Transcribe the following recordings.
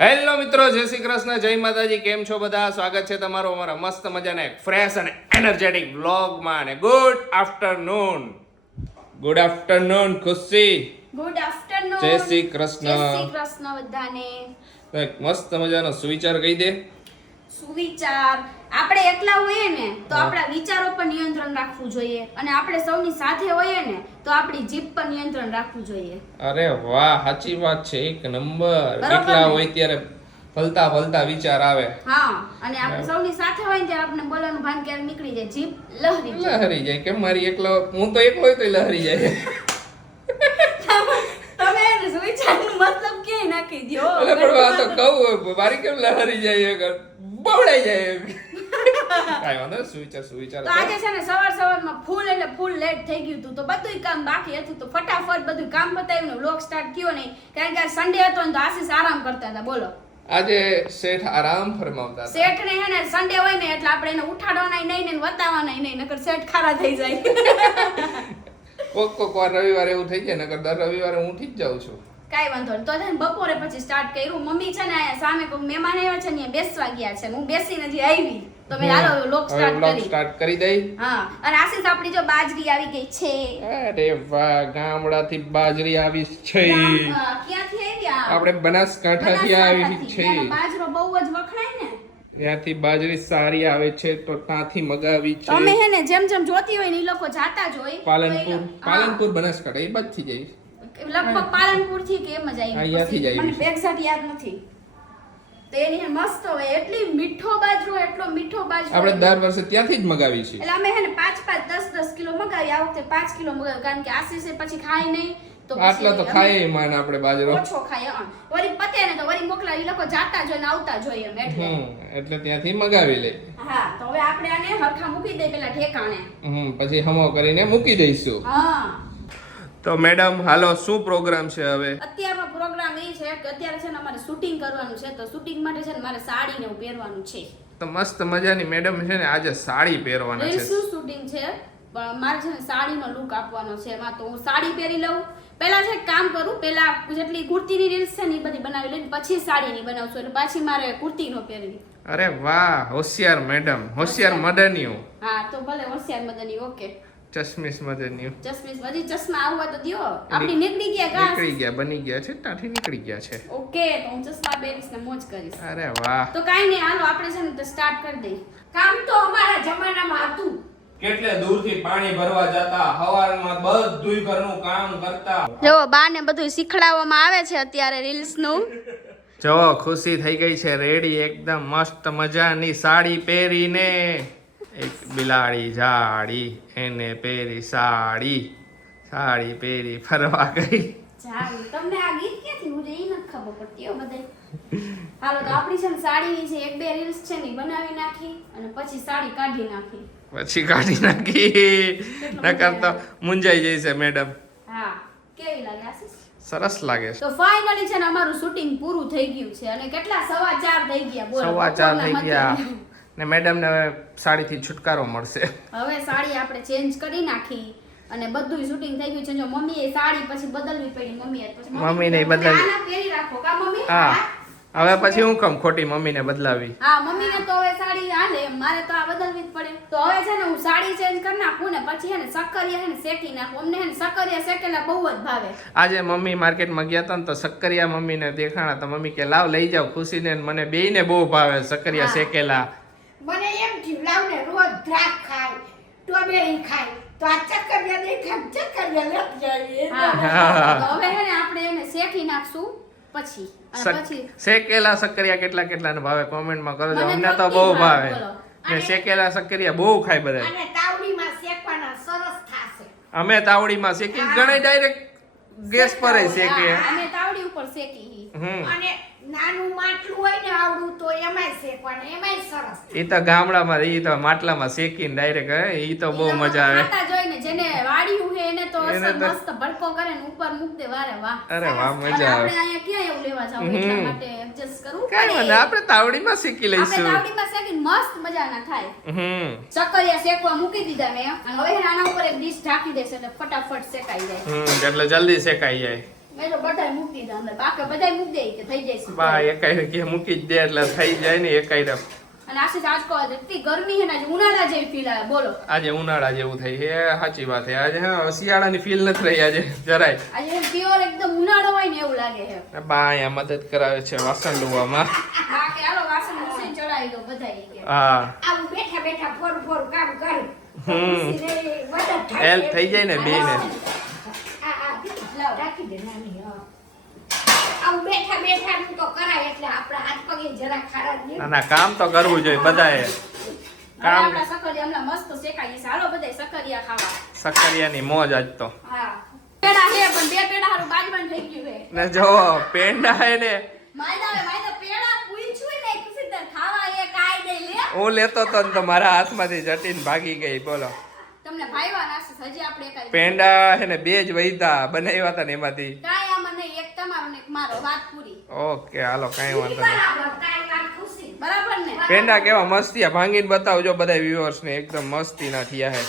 Hello મિત્રો જય શ્રી કૃષ્ણ જય માતાજી કેમ છો બધા? સ્વાગત છે તમારું અમારા મસ્ત મજાના એક ફ્રેશ અને એનર્જેટિક વ્લોગમાં અને good afternoon good afternoon Khushi. Good afternoon જય શ્રી કૃષ્ણ. જય શ્રી કૃષ્ણ બધાને. એક મસ્ત મજાનો સુવિચાર કહી દે. સુવિચાર. આપણે એકલા હોઈએ ને તો આપણા વિચારો પર નિયંત્રણ રાખવું જોઈએ. અને આપણે સૌની સાથે હોઈએ ને તો આપણી જીભ પર નિયંત્રણ રાખવું જોઈએ. અરે વાહ સાચી વાત છે. એક નંબર. એકલા હોય ત્યારે ફલતા ફલતા વિચાર આવે. હા અને આપણે સૌની સાથે હોય ત્યારે આપણે બોલવાનું ભાન ક્યારે નીકળી જાય? જીભ લહરી લહરી જાય. કેમ મારી એકલો? હું તો એકલો હોય તો લહરી જાય તમે એને સુવિચારનો ક્યાંય નાખી દ્યો એટલે પણ આ તો કહું મારી કેમ લહરી જાય અગર બવડાઈ જાય એમ. કાંઈ વાંધો સુવિચાર સુવિચાર તો આજે છે ને સવાર સવારમાં ફૂલ એટલે ફૂલ લેટ થઈ ગયું હતું તો બધું કામ બાકી હતું તો ફટાફટ બધું કામ પતાવીને વ્લોગ સ્ટાર્ટ થયો નહીં કારણ કે સન્ડે હતો ને તો આશીષ આરામ કરતા હતા બોલો. આજે શેઠ આરામ ફરમાવતા હતા. શેઠ ને હેને સન્ડે હોય ને એટલે આપણે એને ઉઠાડવાના નહીં ને વતાવવાના નહીં નકર શેઠ ખારા થઈ જાય. કોક કોક વાર રવિવારે એવું થઈ જાય નકર દર રવિવારે હું ઉઠી જ જાઉં છું. કાંઈ વાંધો નહીં. તો છે ને બપોરે પછી સ્ટાર્ટ કર્યું. મમ્મી છે ને અહીંયા સામે કોઈ મહેમાન આવ્યા છે ને અહીંયા બેસવા ગયા છે. હું બેસીને હજી આવી. તો મેં હાલો લોક હવે સ્ટાર્ટ કરી. દઈ. હા. અને આશીષ આપણી જો બાજરી આવી ગઈ છે. અરે વાહ ગામડાથી બાજરી આવી છે. ક્યાંથી આવ્યા આપણે બનાસકાંઠાથી આવી છે. બાજરો બહુ જ વખણાય ને. ત્યાંથી બાજરી સારી આવે છે તો ત્યાંથી મગાવી છે. અમે હે ને જેમ જેમ જોતી હોય ને એ લોકો જાતા જ હોય. પાલનપુર. પાલનપુર બનાસકાંઠા એ બાજુથી જાય લગભગ પાલનપુરથી કે એમ જ આવી મને એક્ઝેક્ટ યાદ નથી. તેની મસ્ત હોય એટલી મીઠો બાજરો એટલો મીઠો બાજરો આપણે દર વર્ષે ત્યાંથી જ મગાવી છે એટલે અમે હે ને પાંચ પાંચ દસ દસ કિલો મગાવી આ વખતે 5 કિલો મગાવી. કારણ કે આશીષે પછી ખાય નહીં તો આટલા તો ખાય માન આપણે બાજરો. ઓછો ખાય હા. વળી પતે ને તો વળી મોકલા એ લોકો જાતા જોઈએ ને આવતા જોઈએ એમ એટલે. એટલે ત્યાંથી મગાવી લે. હા તો હવે આપણે આને હરખા મૂકી દે પેલા ઠેકાણે હમ પછી હમો કરીને મૂકી દઈશું. હા. તો મેડમ હાલો શું પ્રોગ્રામ છે હવે? અત્યારનો પ્રોગ્રામ એ છે કે અત્યારે છે ને અમારે શૂટિંગ કરવાનું છે. તો શૂટિંગ માટે છે ને મારે સાડીને ને પહેરવાનું છે. તો મસ્ત મજાની મેડમ છે ને આજે સાડી પહેરવાના છે. શું શૂટિંગ છે. પણ મારે છે ને સાડીનો લુક આપવાનો છે. એમાં તો હું સાડી પહેરી લઉં. પહેલાં છે કામ કરું પહેલાં જેટલી કુર્તીની રીલ્સ છે ને એ બધી બનાવી લઈને પછી સાડીની બનાવશું. એટલે પાછી મારે કુર્તીનો પહેરવી. અરે વાહ હોશિયાર મેડમ હોશિયાર મદનીઓ. હા તો ભલે હોશિયાર મદની ઓકે ચશ્મીશ મદનિયું ચશ્મીશ બધી ચશ્મા આવવા તો દ્યો. આપણી નીકળી ગયા ઘાસ. નીકળી ગયા બની ગયા છે ત્યાંથી નીકળી ગયા છે. ઓકે તો હું ચશ્મા પહેરીશ ને મોજ કરીશ. અરે વાહ. તો કાઈ નહીં હાલો આપણે છે ને તો સ્ટાર્ટ કરી દઈ કામ તો અમારા જમાનામાં હતું. કેટલે દૂરથી પાણી ભરવા જતા હવારમાં બધું ઘરનું કામ કરતા. જો બા ને બધું શીખડાવવામાં આવે છે અત્યારે રીલ્સનું. જો ખુશી થઈ ગઈ છે રેડી એકદમ મસ્ત મજાની સાડી પહેરીને. એક બિલાડી જાડી એને પહેરી સાડી સાડી પહેરી ફરવા ગઈ. તમને આ ગીત ક્યાંથી? હું એ નથી ખબર પડતી હો બધે હાલો તો આપણી છે સાડી ની છે એક બે રીલ્સ છે ને બનાવી નાખી અને પછી સાડી કાઢી નાખી. પછી કાઢી નાખી. નકર તો મુંજાઈ જઈશે મેડમ હા. કેવી લાગે આશીષ? સરસ લાગે છે. તો ફાઇનલી છે ને અમારું શૂટિંગ પૂરું થઈ ગયું છે અને કેટલા? સવા ચાર થઈ ગયા બોલો. સવા ચાર થઈ ગયા. ને મેડમને હવે સાડીથી છુટકારો મળશે. હવે સાડી આપણે ચેન્જ કરી નાખી અને બધું શૂટિંગ થઈ ગયું છે. જો મમ્મીએ સાડી પછી બદલવી પડી મમ્મીએ પછી મમ્મીને બદલવી. આના પહેરી રાખો. કા મમ્મી? હા. હવે પછી હું કમ ખોટી મમ્મીને બદલાવી. હા મમ્મીને તો હવે સાડી હાલે. મારે તો આ બદલવી જ પડે. તો હવે છે ને હું સાડી ચેન્જ કરી નાખું ને પછી હે ને સક્કરિયા હે ને શેકી નાખું. અમને હે ને સક્કરિયા શેકેલા બહુ જ ભાવે. આજે મમ્મી માર્કેટમાં ગયા હતા ને તો સક્કરિયા મમ્મીને દેખાણા. તો મમ્મી કે લાવ લઈ જાવ ખુશીને ને મને બેયને બહુ ભાવે સક્કરિયા. શેકેલા. મને એમ થયું લાવ ને રોજ દ્રાક્ષ ખાય સ્ટ્રોબેરી ખાય. તો આ ચક્કરિયા દેખાય ચક્કરિયા ચક્કર જાય લપ જાય હવે હે ને આપણે એને શેકી નાખશું પછી. અને પછી શેકેલા સક્કરિયા કેટલા કેટલાને ભાવે? કોમેન્ટમાં કરજો. મને અમને તો બહુ ભાવે, ને શેકેલા સક્કરિયા બહુ ખાય બધા અને તાવડીમાં શેકવાના સરસ થાશે. અમે તાવડીમાં શેકી ગણાય ડાયરેક્ટ ગેસ પર શેકે અમે તાવડી ઉપર શેકી. હમ. અને નાનું માટલું હોય ને આવડું તો એમાંય શેકવાના એમાંય સરસ એ તો ગામડામાં ઈ તો માટલામાં શેકીને ડાયરેક્ટ ઈ તો બહુ મજા આવે. જેને વાળ્યું છે એને તો મસ્ત ભડકો કરે ને ઉપર મૂક દે વારે વાહ. અરે વાહ મજા આવે. આપણે અહીંયા ક્યાં એવું લેવા જાવ એટલા માટે એડજસ્ટ કરવું કઈ. વાંધો આપણે તાવડીમાં શેકી આપણે તાવડીમાં શેકીને મસ્ત મજાના થાય. હમ. ચકરિયા શેકવા મૂકી દીધા મેં અને હવે આના ઉપર એક ડીશ ઢાંકી દેશે એટલે ફટાફટ શેકાઈ જાય. હમ એટલે જલ્દી શેકાઈ જાય. મેં તો બધાય મૂકી દીધા અંદર. બાકી બધાય મૂકી દે કે થઈ જાય બા એકાઈ કે મૂકી જ દે એટલે થઈ જાય ને એકાઈ અને આશીષ આજકો એટલી ગરમી છે ને આજે ઉનાળા જેવી ફીલ આવે. બોલો. આજે ઉનાળા જેવું થઈ સાચી વાત છે. આજે હા શિયાળાની ફીલ નથી રહી આજે જરાય. આજે પ્યોર એકદમ ઉનાળો હોય ને એવું લાગે છે. બા અહીંયા મદદ કરાવે છે વાસણ ધોવામાં. હા કે હાલો વાસણ મશીન ચડાવી દો બધાય હા. આવું બેઠા બેઠા ફોરું ફોરું કામ કરું. હમ. હેલ્પ થઈ જાય ને બેને દે નાની હા આવું બેઠા બેઠા નું તો કરાય એટલે આપણા હાથ પગે જરા ખારા નહીં ના ના કામ તો કરવું જોઈએ બધાએ. કામ આપણા સકરિયા હમણાં મસ્ત શેકાઈએ છે. બધાય સકરિયા ખાવા. સક્કરિયાની મોજ આજ તો. હા. પેડા હે પણ બે પેડા હારું બાજબાન થઈ ગયું હે ને જો પેંડા હે ને. માયદા હવે માયદા પેડા પૂછ્યું ને કુસીતર ખાવા એ કાઈ દે લે. હું લેતો તો ને તો મારા હાથમાંથી જટીને ભાગી ગઈ બોલો. તમને ભાઈવા નાસીસ હજી આપણે કાઈ પેંડા હે ને બે જ વૈતા બનાવ્યા હતા ને એમાંથી. કાઈ આમાં નહીં એક તમારો ને એક મારો વાત પૂરી. ઓકે હાલો કાંઈ વાંધો નહીં. બરાબર તારી વાત ખુશી બરાબર ને? પેંડા કેવા મસ્તી ભાંગીને બતાવજો બધા વ્યુઅર્સ ને એકદમ મસ્તી ના થયા હે.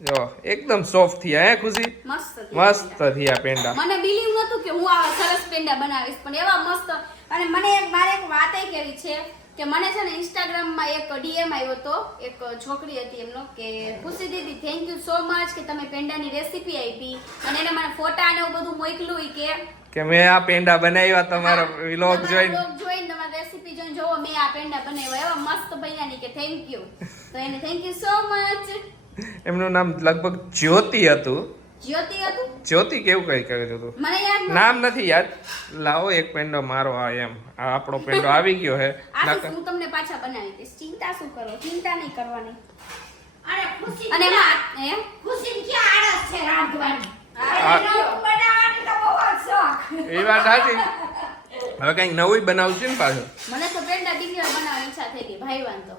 જો એકદમ સોફ્ટ થયા હે ખુશી? મસ્ત થયા મસ્ત થયા પેંડા. મને બિલીવ નતું કે હું આવા સરસ પેંડા બનાવીશ પણ એવા મસ્ત અને મને એક મારે એક વાત એ કેવી છે કે મને છે ને ઇન્સ્ટાગ્રામમાં એક ડીએમ આવ્યો હતો એક છોકરી હતી એમનો કે ખુશી દીદી થેન્ક યુ સો મચ કે તમે પેંડાની રેસીપી આપી. અને એને મારા ફોટા ને એવું બધું મોકલું કે કે મેં આ પેંડા બનાવ્યા તમારો વ્લોગ જોઈને. જોઈને તમારી રેસીપી જોઈને જોવો મેં આ પેંડા બનાવ્યા એવા મસ્ત ભૈયાની કે થેન્ક યુ તો એને થેન્ક યુ સો મચ એમનું નામ લગભગ જ્યોતિ હતું. જ્યોતિ હતું? જ્યોતિ કેવું કઈ કહ્યું હતું મને યાદ નામ નથી યાદ. લાવો એક પેંડો મારો આ એમ. આ આપણો પેંડો આવી ગયો હે. હું તમને પાછા બનાવી દઈશ. ચિંતા શું કરો? ચિંતા નહીં કરવાની. અરે ખુશી અને એમાં? ખુશી આળસ છે રાંધવાની? એ વાત સાચી. હવે કંઈક નવું બનાવશે ને પાછું. મને તો પેંડા દીકરા બનાવવાની ઈચ્છા થઈ ગઈ ભાઈવાન તો.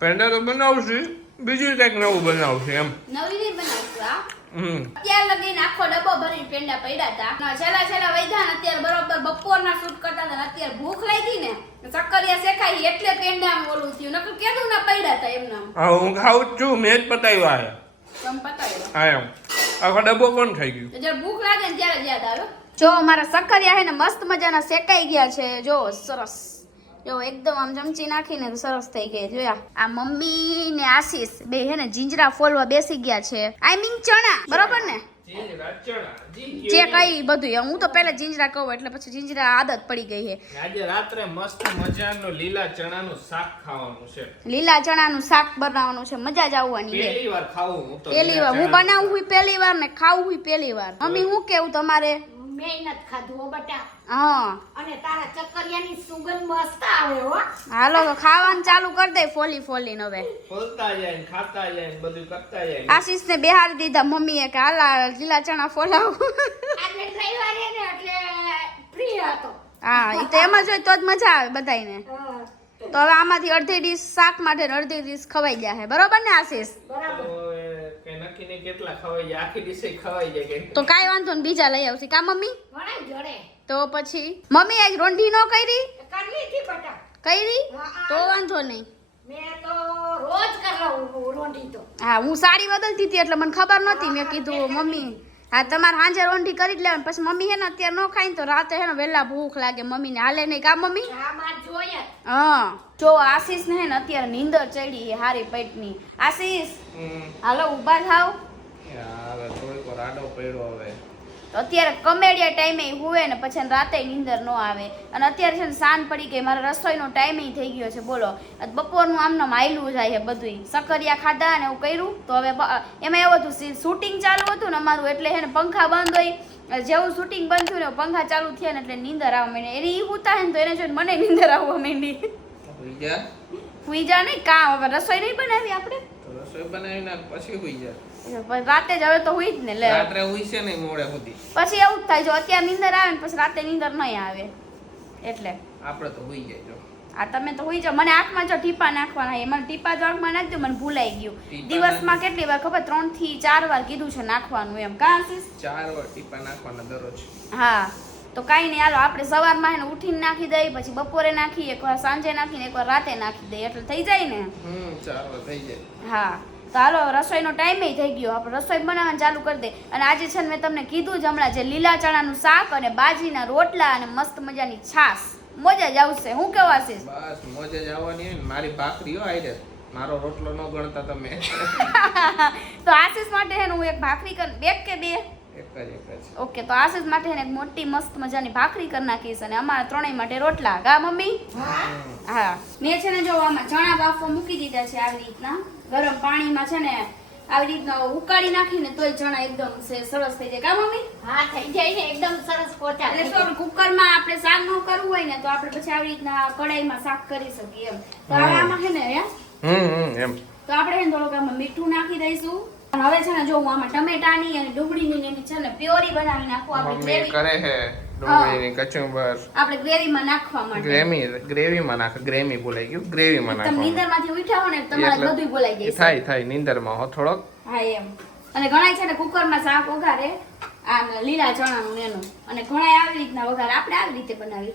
પેંડા તો બનાવશું બીજું કંઈક નવું બનાવશે એમ. નવી નહીં બનાવશું આ અત્યાર લગીન આખો ડબ્બો ભરીને પેંડા પડ્યા હતા. છેલ્લા છેલ્લા વૈધા ને અત્યારે બરોબર બપોરના શૂટ કરતા હતા અત્યારે ભૂખ લાગી ને સક્કરિયા શેખાઈ એટલે પેંડા ઓલું થયું. નકર કેદું ના પડ્યા હતા એમના. હા હું ખાઉં છું મેં જ પતાવ્યો આ. તમ પતાવ્યો? હા એમ. આખો ડબ્બો કોણ ખાઈ ગયું? જ્યારે ભૂખ લાગે ને ત્યારે જ યાદ આવે. જો મારા સક્કરિયા હે ને મસ્ત મજાના શેકાઈ ગયા છે. જો સરસ. જો એકદમ આમ ચમચી નાખીને તો સરસ થઈ ગઈ. જોયા આ મમ્મી ને આશીષ બે હે ને જીંજરા ફોલવા બેસી ગયા છે. આઈ મીન ચણા બરોબર ને? જે કઈ બધું હું તો પેલા જીંજરા કહું એટલે પછી જીંજરા આદત પડી ગઈ છે આજે રાત્રે મસ્ત મજાનું લીલા ચણાનું શાક ખાવાનું છે. લીલા ચણાનું શાક બનાવવાનું છે. મજા જ આવવાની છે પહેલી વાર ખાવું હું તો પહેલી વાર. હું બનાવું હું પહેલી વાર ને ખાવું હું પહેલી વાર. મમ્મી હું કેવું તમારે? મેં નથી ખાધું હો બટા. હા. અને તારા ચક્કરિયાની સુગંધ મસ્ત આવે હો. હાલો તો ખાવાનું ચાલુ કરી દે ફોલી ફોલીને હવે. ફોલતા જાય ને ખાતા જાય ને બધું કરતા જાય આશીષ ને બેહારી દીધા મમ્મીએ કે હાલા લીલા ચણા ફોલાવ. આજે રવિવારે ને એટલે ફ્રી હતો. હા એ તો એમાં જોઈ તો જ મજા આવે બધાને તો હવે આમાંથી અડધી ડીશ શાક માટે અડધી ડીશ ખવાઈ ગયા છે. બરોબર ને આશીષ? બરાબર. નહીં કેટલા ખવાઈ જાય આખી ડિશે ખવાઈ જાય તો કાંઈ વાંધો ને બીજા લઈ આવશે. કા મમ્મી? જોડે. તો પછી? મમ્મી આજ રોંઢી ન કરી? કરવી હતી બટા. કરી? તો વાંધો નહીં. મેં તો રોજ કરાવું રોંઢી તો. હા હું સાડી બદલતી હતી એટલે મને ખબર નહોતી. મેં કીધું મમ્મી હા તમારે સાંજે રોંઢી કરી જ લેવાની. પછી મમ્મી હે ને અત્યારે ન ખાય ને તો રાતે હે ને વહેલા ભૂખ લાગે. મમ્મીને હાલે નહીં. કા મમ્મી. હા. જો આશીષ ને હે ને અત્યારે નીંદર ચડી છે હારી પેટની. આશીષ હાલો ઊભા થાવ. આડો પડ્યો હવે. તો અત્યારે કમેડિયા ટાઈમે હુવે ને પછી રાતે નીંદર ન આવે. અને અત્યારે છે ને સાંજ પડી ગઈ મારા રસોઈનો ટાઈમ થઈ ગયો છે બોલો. બપોરનું આમનો માયલું જાય છે બધું સકરિયા ખાધા ને એવું કર્યું. તો હવે એમાં એવું હતું શૂટિંગ ચાલુ હતું ને અમારું એટલે હે ને પંખા બંધ હોય. જેવું શૂટિંગ બંધ થયું ને પંખા ચાલુ થયા ને એટલે નીંદર આવવા માંડી. એને એ ઉતા ને તો એને જોઈને મને નીંદર આવવા માંડી. હુઈ જા. નહીં કામ હવે રસોઈ નહીં બનાવી આપણે? રસોઈ બનાવીને પછી હુઈ જા. રાતે જ હવે તો હોય જ ને લે. રાત્રે હોય છે ને મોડે સુધી પછી એવું જ થાય જો અત્યારે નીંદર આવે ને પછી રાતે નીંદર નહીં આવે. એટલે. આપણે તો હોઈ જાય જો. આ તમે તો હોઈ જાઓ. મને આંખમાં જો ટીપા નાખવાના એ મને ટીપા જો આંખમાં નાખજો મને ભૂલાઈ ગયું. દિવસમાં કેટલી વાર ખબર? ત્રણથી ચાર વાર કીધું છે નાખવાનું એમ. કા આશીષ? ચાર વાર ટીપા નાખવાના દરરોજ. હા. તો કાંઈ નહીં હાલો આપણે સવારમાં એને ઉઠીને નાખી દઈએ પછી બપોરે નાખી એકવાર સાંજે નાખીને એકવાર રાતે નાખી દઈએ. એટલે થઈ જાય ને? હમ ચાર વાર થઈ જાય. હા. તો હાલો રસોઈનો ટાઈમે થઈ ગયો. આપણે રસોઈ બનાવવાનું ચાલુ કરી દે. અને આજે છે ને મેં તમને કીધું જ હમણાં જે લીલા ચણાનું શાક અને બાજીના રોટલા અને મસ્ત મજાની છાશ. મજા જ આવશે. હું કેવા આશીષ બસ મોજે જ આવવાની મારી ભાખરીઓ આવી મારો રોટલો ન ગણતા તમે. તો આશીષ માટે છે હું એક ભાખરી કર. બે કે બે? ઓકે તો આશીષ માટે એક મોટી મસ્ત મજાની ભાખરી કરી નાખીશ અને અમારા ત્રણેય માટે રોટલા. ગા મમ્મી? હા. મેં છે ને જો આમાં ચણા બાફવા મૂકી દીધા છે આવી રીતના. ગરમ પાણીમાં છે ને આવી રીતના ઉકાળી નાખીને તોય ચણા એકદમ સરસ થઈ જાય. કા મમ્મી? હા થઈ જાય ને એકદમ સરસ પોચા એટલે આપણે કુકરમાં આપણે શાક ન કરવું હોય ને તો આપણે પછી આવી રીતના કડાઈમાં શાક કરી શકીએ એમ. તો આમાં છે ને હે? હમ હમ એમ. તો આપણે થોડુંક આમાં મીઠું નાખી દઈશું. હવે છે ને જો હું આમાં ટમેટાની અને ડુંગળીની ને એની છે ને પ્યોરી બનાવી નાખું આપણે ગ્રેવી. કરે છે ડુંગળીની કચુંબર. આપણે ગ્રેવીમાં નાખવા માટે. ગ્રેવી ગ્રેવીમાં નાખ ગ્રેવી બોલાઈ ગયું ગ્રેવીમાં તમે નીંદરમાંથી ઉઠ્યા હો ને તમારે બધું બોલાઈ જાય થાય થાય નીંદરમાં હો થોડોક. હા એમ. અને ઘણા છે ને કુકરમાં શાક વઘારે આ લીલા ચણાનું ને એનું. અને ઘણા આવી રીતના વઘારે આપણે આવી રીતે બનાવી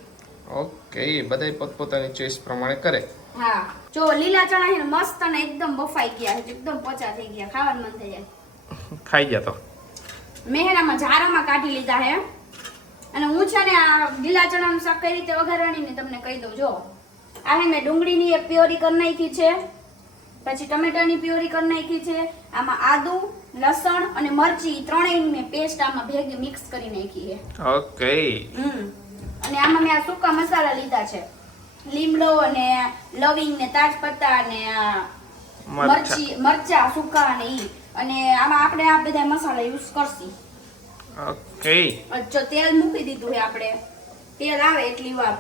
ઓકે બધાય પોતપોતાની ચોઈસ પ્રમાણે કરે. હા. જો લીલા ચણા છે મસ્ત અને એકદમ બફાઈ ગયા છે એકદમ પચા થઈ ગયા ખાવાનું મન થઈ જાય. ખાઈ ગયા તો. મેહરામાં જારામાં કાઢી લીધા હે અને હું છે ને આ લીલા ચણાનું શાક કઈ રીતે વઘારવાની ને તમને કહી દઉં જો. આ હે મેં ડુંગળીની એક પ્યોરી કરી નાખી છે પછી ટમેટાની પ્યોરી કરી નાખી છે આમાં આદુ લસણ અને મરચી ત્રણેય મેં પેસ્ટ આમાં ભેગી મિક્સ કરી નાખી છે. Okay hmm. અને આમાં મેં આ સૂકા મસાલા લીધા છે. લીમડો અને લવિંગ ને તાજપત્તા અને મરચી. મરચા સૂકા ને ઈ. અને આમાં આપણે આ બધા મસાલા યુઝ કરશું. ઓકે. જો તેલ મૂકી દીધું છે આપણે. તેલ આવે એટલી વાર.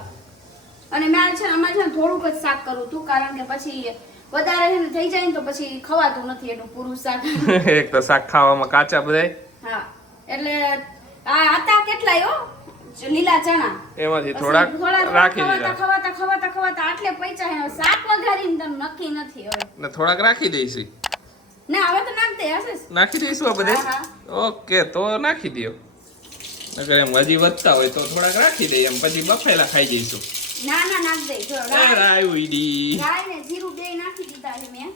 અને મેં છે આમાં છે ને થોડુંક જ શાક કરું તું કારણ કે પછી વધારે છે ને થઈ જાય ને તો પછી ખવાતું નથી એનું પૂરું શાક. એક તો શાક ખાવામાં કાચા બધાય. હા. એટલે આ હતા કેટલાય હો? લીલા ચણા. એમાંથી થોડાક થોડા રાખી દીધા. ખવાતા ખવાતા ખવાતા આટલે પૈસા હે શાક વઘારીને તને નક્કી નથી હવે. ને થોડાક રાખી દઈશી. ના હવે તો નાખતે હશે નાખી દઈશું આ બધે? ઓકે તો નાખી દો નકર એમ હજી વધતા હોય તો થોડાક રાખી દઈએ એમ પછી બફેલા ખાઈ જઈશું. ના ના નાખ દે. જો રાય. રાઈ રાય ને જીરું બે નાખી દીધા છે મેં.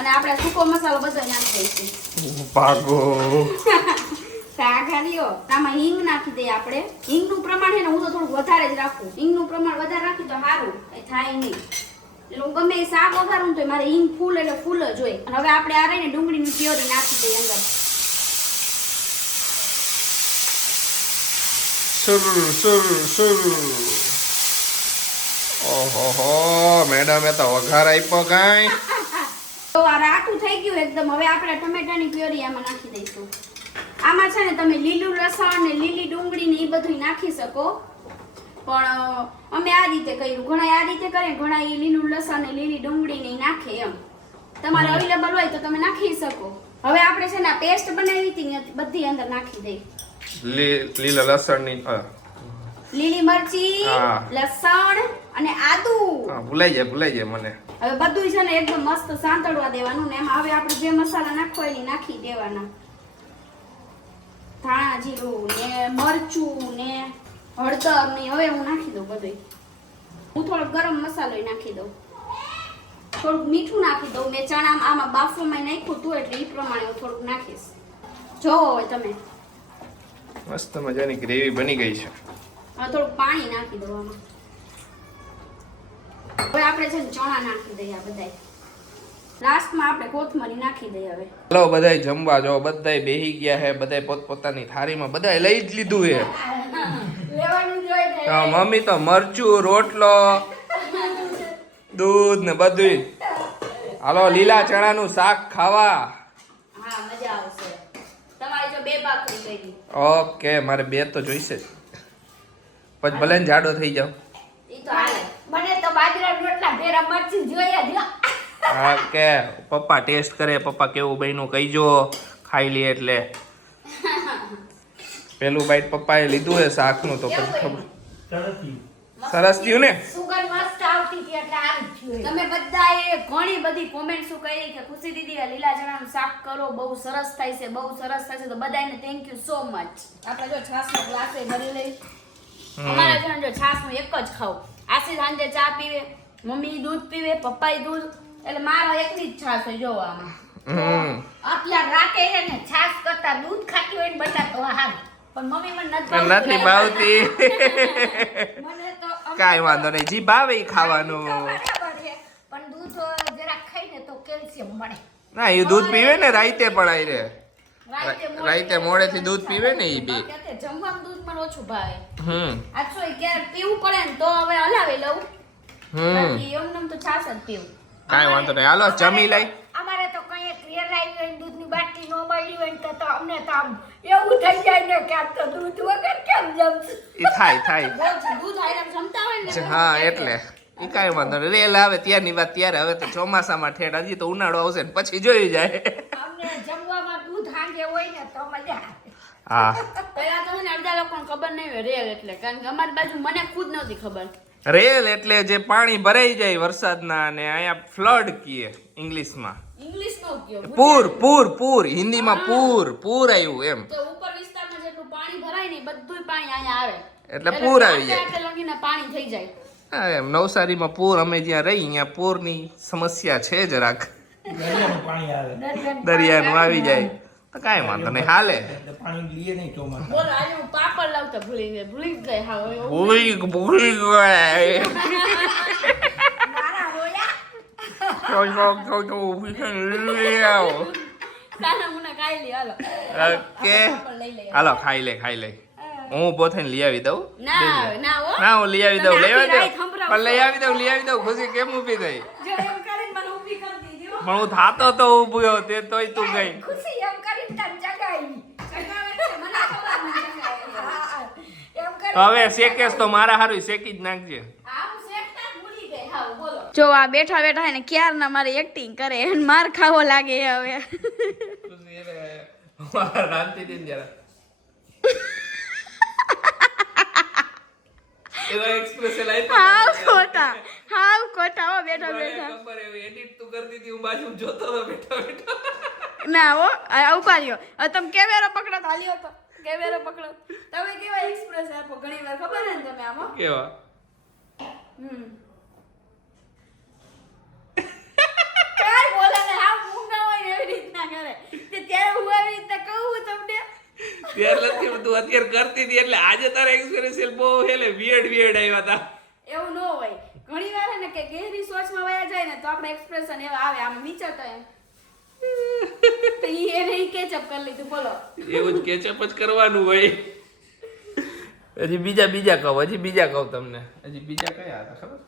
અને આપણે સૂકો મસાલો બધો નાખી દઈશું. ભાગો. શાકાહારીઓ આમાં હિંગ નાખી દઈએ આપણે. હિંગનું પ્રમાણ છે ને હું તો થોડુંક વધારે જ રાખું. હિંગનું પ્રમાણ વધારે રાખી તો સારું કઈ થાય નહીં. એટલે હું ગમે એ શાક વઘારું તો મારે હિંગ ફૂલ એટલે ફૂલ જ હોય. અને હવે આપણે આ રહીને ડુંગળીની પ્યોરી નાખી દઈએ અંદર. સુર સુર સુર ઓહો મેડમે તો વઘાર આપ્યો કાંઈ. તો આ રાતું થઈ ગયું એકદમ. હવે આપણે ટમેટાની પ્યોરી આમાં નાખી દઈશું. આમાં છે ને તમે લીલું લસણ ને લીલી ડુંગળી ને એ બધું નાખી શકો. પણ અમે આ રીતે કર્યું. ઘણા આ રીતે કરે ઘણા એ લીલું લસણ ને લીલી ડુંગળી ને નાખે એમ. તમારે અવેલેબલ હોય તો તમે નાખી શકો. હવે આપણે છે ને પેસ્ટ બનાવી હતી બધી અંદર નાખી દઈ. લીલા લસણની લીલી મરચી લસણ અને આદુ. ભૂલાઈ જાય ભૂલાઈ જાય મને. હવે બધું છે ને એકદમ મસ્ત સાંતળવા દેવાનું ને એમાં હવે આપણે જે મસાલા નાખવા હોય એ નાખી દેવાના. ધાણા જીરું ને મરચું ને હળદર ને હવે હું નાખી દઉં બધું હું થોડોક ગરમ મસાલો નાખી દઉં. થોડુંક મીઠું નાખી દઉં. મેં ચણા આમાં બાફવામાં નાખ્યું હતું એટલે એ પ્રમાણે હું થોડુંક નાખીશ. જોવો હોય તમે. મસ્ત મજાની ગ્રેવી બની ગઈ છે. હવે થોડુંક પાણી નાખી દઉં આમાં. હવે આપણે છે ચણા નાખી દઈએ આ બધાય. લાસ્ટમાં આપણે કોથમરી નાખી દઈએ હવે. હલો બધાય જમવા જો બધાય બેહી ગયા હે બધાય પોતપોતાની થાળીમાં બધાય લઈ જ લીધું છે લેવાનું જ હોય ને. તો મમ્મી તો મરચું રોટલો દૂધ ને બધું હાલો લીલા ચણાનું શાક ખાવા. હા મજા આવશે. તમારે જો બે ભાખરી કરી. ઓકે મારે બે તો જોઈશે જ. પછી ભલે ને જાડો થઈ જાવ બાજરા મરચી જોયા જો હા. કે પપ્પા ટેસ્ટ કરે પપ્પા કેવું બન્યું કહીજો ખાઈ લે એટલે. પેલું બાઈટ પપ્પાએ લીધું છે શાકનું તો પછી ખબર. સરસ થયું ને? સુગર મસ્ત આવતી હતી એટલે આમ થયું. તમે બધાએ ઘણી બધી કોમેન્ટ્સ કરી કે ખુશી દીદી આ લીલા ચણાનું શાક કરો બહુ સરસ થાય છે બહુ સરસ થાય છે. તો બધાને થેન્ક યુ સો મચ આપણે જો છાસનો ગ્લાસ ભરી લઈ અમારા જણ જો છાસનું એક જ ખાવ આશી સાંજે ચા પીવે. મમ્મી દૂધ પીવે પપ્પા દૂધ એટલે મારો એકની જ છાશ હોય જોવો આમાં અત્યારે રાતે છે ને છાશ કરતા દૂધ ખાતી હોય ને બધા તો હારું. પણ મમ્મી મને નથી નથી ભાવતી. મને તો અમ- વાંધો નહીં. જી ભાવે ખાવાનું. પણ દૂધ અ, જરાક ખાઈને તો કેલ્શિયમ મળે. ના એ દૂધ પીવે ને રાઈતે પણ આઈ રે. રાઈતે મોડેથી દૂધ પીવે ને બી. જમવાનું દૂધ મને ઓછું ભાવે. હમ. શું પીવું પડે ને તો હવે હલાવી લઉં. હમ. એમ એમને તો છાશ જ પીવું. કાંઈ વાંધો નહીં. હાલો જમી લઈ. અમારે તો કઈ ક્લિયર રેલાઈ હોય ને દૂધની બાટલી ન મળી હોય તો તો અમને તો આમ એવું થઈ જાય ને કે આમ તો દૂધ વગર કેમ જમશું? એ થાય થાય. દૂધ આયરન જમતા હોય ને હા એટલે. એ કાંઈ વાંધો નહીં. રેલ આવે ત્યારની વાત ત્યારે હવે તો ચોમાસામાં ઠેઠ હજી તો ઉનાળો આવશે ને પછી જોઈ જાય. અમને જમવામાં દૂધ હાંજે હોય ને તો મજા હા. પેલા તો મને અડધા લોકોને ખબર નહીં હોય રેલ એટલે. કારણ કે અમારી બાજુ મને ખુદ નહોતી ખબર. રેલ એટલે જે પાણી ભરાઈ જાય વરસાદના અને અહીંયા ફ્લડ કીએ ઇંગ્લિશમાં. ઇંગ્લિશ નો કયો પૂર પૂર પૂર. હિન્દીમાં પૂર પૂર આવ્યું એમ. ઉપર વિસ્તારમાં જેટલું પાણી ભરાય ને એ પાણી અહીંયા આવે. એટલે પૂર આવી જાય. પાણી થઈ જાય. હા એમ. નવસારીમાં પૂર અમે જ્યાં રહી અહીંયા પૂરની સમસ્યા છે જરાક. દરિયાનું પાણી આવે. દરિયાનું આવી. જાય. તો કાંઈ વાંધો નહીં હાલે. પાણી લઈએ નહીં ચોમાસા બોલો આજે હું પાપડ લાવતા ભૂલી ગઈ ભૂલી જ ગઈ હા ભૂલી ભૂલી ગયા મારા હોયા. તો તો તો લી હાલો. ઓકે પાપડ લઈ લઈએ હાલો ખાઈ લે ખાઈ લે. હું થઈને લઈ આવી દઉં. ના હો. લઈ આવી દઉં લઈ આવી દઉં. લઈ આવી દઉં લઈ આવી દઉં ખુશી કેમ ઊભી થઈ જો એમ કરીને મને ઊભી કરી દીધી હો. પણ હું થાતો તો ઊભો તે તોય તું ગઈ. ખુશી એમ કરીને તન જગાવી ચગાવે છે, મને ખબર મને ચગાવે. હા, એમ કરી હવે શેકેશ તો મારા હારું શેકી જ નાખજે. જ ભૂલી ગઈ. હાવ, બોલો. જો આ બેઠા બેઠા એને ક્યારના મારી એક્ટિંગ કરે એને માર ખાવો લાગે હવે. હતી જરા એવો expression આપ્યો હાવ ખોટા હાવ ખોટા હો બેઠા બેઠા. ખબર એવી edit તું કરતી હતી, હું બાજુ જોતો હતો બેઠો બેઠો. ના હો આ ઉપાડ્યો. તમે કેમેરો પકડો હાલ્યો તો. કેમેરો પકડો. તમે કેવા એક્સપ્રેસ આપો? ઘણી વાર ખબર ને તમે આમાં કેવા? હમ. કાંઈ બોલે ને હાવ મૂંગા હોય એવી રીતના કરે. ત્યારે હું એવી રીતના કહું તમને ત્યાર નથી તું અત્યારે કરતી હતી એટલે આજે તારા એક્સપિરિયન્સ બહુ એટલે વિયર્ડ વિયર્ડ આવ્યા હતા એવું ન હોય. ઘણી વાર ને કે ગહેરી સોચમાં વયા જાય ને તો આપણે એક્સપ્રેશન એવા આવે આમ વિચારતા એમ તો ઈ એને ઈ કેચઅપ કરી લીધું બોલો. એવું જ કેચઅપ જ કરવાનું હોય. હજી બીજા બીજા કહું હજી બીજા કહું તમને. હજી બીજા કયા હતા ખબર?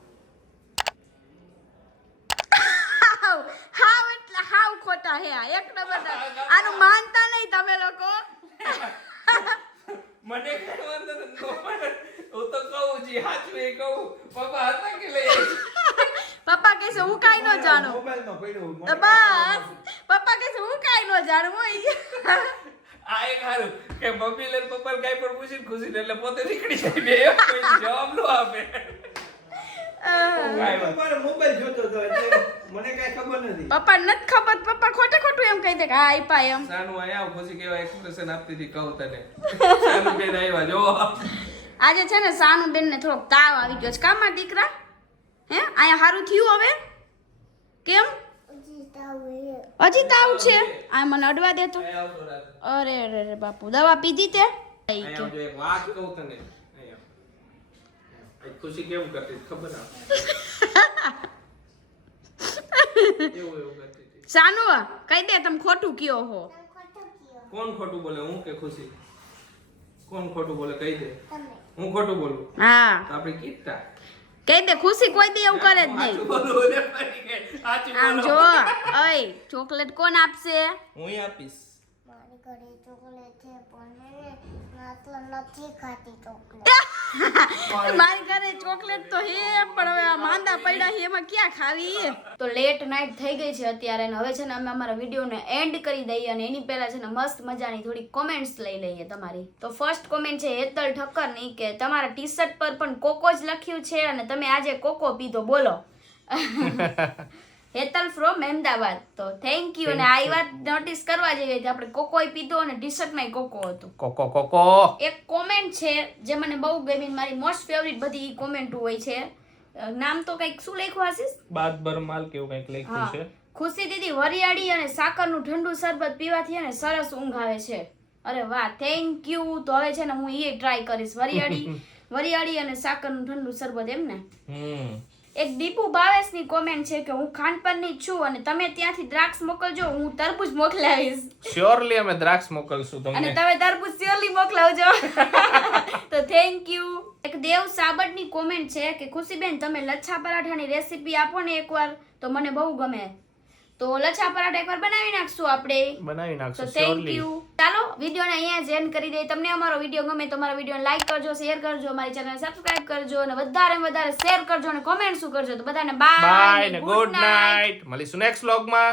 હાવ ખોટા હે આ. એક નંબર આનું માનતા નહીં તમે લોકો. મને કઈ વાંધો હું તો કહું જી હાચું એ કહું. પપ્પા હતા કે લઈ પપ્પા કહે છે હું કાઈ ન જાણું. મોબાઈલ નો તો બસ. પપ્પા કહે છે હું કાઈ ન જાણું હોય આ એક હારું કે મમ્મી લઈને પપ્પા કઈ પણ પૂછીને ખુશી એટલે પોતે નીકળી જાય બે કોઈ જવાબ નો આપે. પપ્પા નથી ખબર. પપ્પા ખોટે ખોટું એમ કહી દે કે હા આપ્યા એમ. સાનું અહીંયા આવ કેવા એક્સપ્રેશન આપતી હતી કહું તને. સાનું બેન આવ્યા જો. આજે છે ને સાનું બેન ને થોડોક તાવ આવી ગયો છે. કામમાં દીકરા? હે? અહીંયા સારું થયું હવે? કેમ? હજી તાવ છે. આ મને અડવા દે તો. અહીંયા આવતો રાત. અરે અરે બાપુ દવા પીધી તે? વાત કહું તને. ખુશી કેમ કરતી ખબર સાનુ કહી દે તમે ખોટું કયો હો કોણ ખોટું બોલે હું કે ખુશી કોણ ખોટું બોલે કહી દે હું ખોટું બોલું હા આપણે કીધતા કહી દે ખુશી કોઈ દી એવું કરે જ નહીં આમ જો ઓય ચોકલેટ કોણ આપશે હું આપીશ મારી ઘરે ચોકલેટ છે પણ મેં તો નથી ખાતી ચોકલેટ મારી ઘરે ચોકલેટ તો હે પણ હવે આ માંદા પડ્યા છે એમાં ક્યાં ખાવી તો લેટ નાઇટ થઈ ગઈ છે અત્યારે અને હવે છે ને અમે અમારા વિડીયોને એન્ડ કરી દઈએ અને એની પહેલા છે ને મસ્ત મજાની થોડી કોમેન્ટ્સ લઈ લઈએ તમારી. તો ફર્સ્ટ કોમેન્ટ છે હેતલ ઠક્કરની કે તમારા ટી શર્ટ પર પણ કોકો જ લખ્યું છે અને તમે આજે કોકો પીધો બોલો. હેતલ ફ્રોમ અમદાવાદ. તો થેન્ક યુ અને આ વાત નોટિસ કરવા જેવી હતી. આપણે કોકોય પીધો અને ટી શર્ટમાં કોકો હતું. કોકો કોકો એક કોમેન્ટ છે જે મને બહુ ગમી મારી મોસ્ટ ફેવરિટ બધી કોમેન્ટ હોય છે. નામ તો કંઈક શું લખ્યું આશીષ બાદ બરમાલ કેવું કંઈક લખ્યું છે. ખુશી દીદી વરિયાળી અને સાકરનું ઠંડુ શરબત પીવાથી અને સરસ ઊંઘ આવે છે. અરે વાહ થેન્ક યુ તો હવે છે ને હું એ ટ્રાય કરીશ. વરિયાળી વરિયાળી અને સાકરનું ઠંડુ શરબત એમ ને? હમ. એક દીપુ ભાવેશની કોમેન્ટ છે કે હું ખાનપણની જ છું અને તમે ત્યાંથી દ્રાક્ષ મોકલજો હું તરબૂચ મોકલાવીશ. શ્યોરલી અમે દ્રાક્ષ મોકલશું અને તમે તરબૂચ શ્યોરલી મોકલાવજો. તો થેન્ક યુ એક દેવ સાબટની કોમેન્ટ છે કે ખુશીબેન તમે લચ્છા પરાઠાની રેસીપી આપો ને એકવાર તો મને બહુ ગમે. તો લચ્છા પરાઠા એકવાર બનાવી નાખશું આપણે. બનાવી તો થેન્ક યુ ચાલો વિડીયોને અહીંયા જ એન્ડ કરી દઈએ. તમને અમારો વીડિયો ગમે તો અમારા વિડીયોને લાઈક કરજો શેર કરજો અમારી ચેનલ સબસ્ક્રાઇબ કરજો અને વધારે વધારે શેર કરજો અને કોમેન્ટ શું કરજો. તો બધાને બાય ગુડ નાઇટ મળીશું નેક્સ્ટ વ્લોગમાં